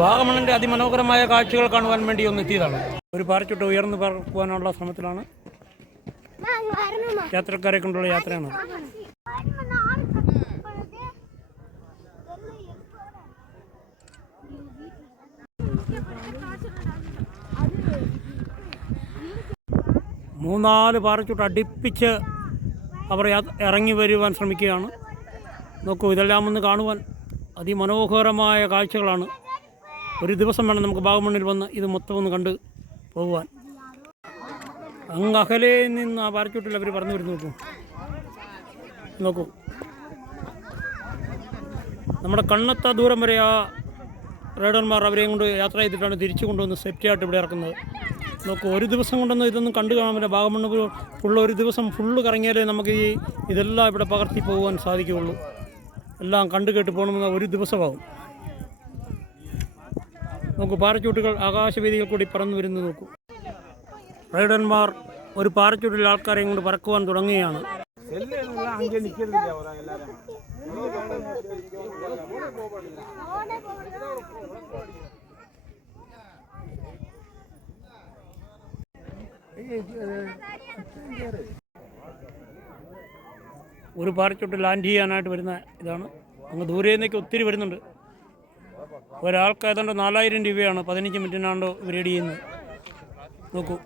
വാഗമണിൻ്റെ അതിമനോഹരമായ കാഴ്ചകൾ കാണുവാൻ വേണ്ടി ഒന്ന് എത്തിയതാണ്. ഒരു പാരച്യൂട്ട് ഉയർന്നു പറക്കുവാനുള്ള ശ്രമത്തിലാണ്. യാത്രക്കാരെ കൊണ്ടുള്ള യാത്രയാണ്. മൂന്നാല് പാരച്യൂട്ട് അടുപ്പിച്ച് അവർ ഇറങ്ങി വരുവാൻ ശ്രമിക്കുകയാണ്. നോക്കൂ, ഇതെല്ലാം ഒന്ന് കാണുവാൻ അതിമനോഹരമായ കാഴ്ചകളാണ്. ഒരു ദിവസം വേണം നമുക്ക് വാഗമണ്ണിൽ വന്ന് ഇത് മൊത്തം ഒന്ന് കണ്ട് പോകുവാൻ. അങ്ങ് അകലെ നിന്ന് ആ പാരച്യൂട്ടിൽ അവർ പറഞ്ഞു വരുന്നു. നോക്കൂ, നമ്മുടെ കണ്ണെത്താ ദൂരം വരെ ആ റൈഡർമാർ അവരെയും കൊണ്ട് യാത്ര ചെയ്തിട്ടാണ് തിരിച്ചു കൊണ്ടുവന്ന് സേഫ്റ്റിയായിട്ട് ഇവിടെ ഇറക്കുന്നത്. നോക്കൂ, ഒരു ദിവസം കൊണ്ടൊന്നും ഇതൊന്നും കണ്ടു കാണാൻ പറ്റില്ല. വാഗമണ്ണ് ഫുള്ള് ഒരു ദിവസം ഫുള്ള് കറങ്ങിയാലേ നമുക്ക് ഇതെല്ലാം ഇവിടെ പകർത്തി പോകുവാൻ സാധിക്കുകയുള്ളൂ. എല്ലാം കണ്ടു കേട്ട് പോകണമെന്ന് ഒരു ദിവസമാകും. നോക്കൂ, പാരച്യൂട്ടുകൾ ആകാശവേദികൾ കൂടി പറന്നു വരുന്നു. നോക്കൂ, റൈഡർമാർ ഒരു പാരച്യൂട്ടിൽ ആൾക്കാരെയും കൊണ്ട് പറക്കുവാൻ തുടങ്ങുകയാണ്. ഒരു പാരച്യൂട്ട് ലാൻഡ് ചെയ്യാനായിട്ട് വരുന്ന ഇതാണ്. അങ്ങ് ദൂരെ നിന്നൊക്കെ ഒത്തിരി വരുന്നുണ്ട്. ഒരാൾക്ക് ഏതാണ്ട് 4000 രൂപയാണ് 15 മിനിറ്റിനാണ്ടോ ഇവർ റെഡി ചെയ്യുന്നത്. നോക്കൂ.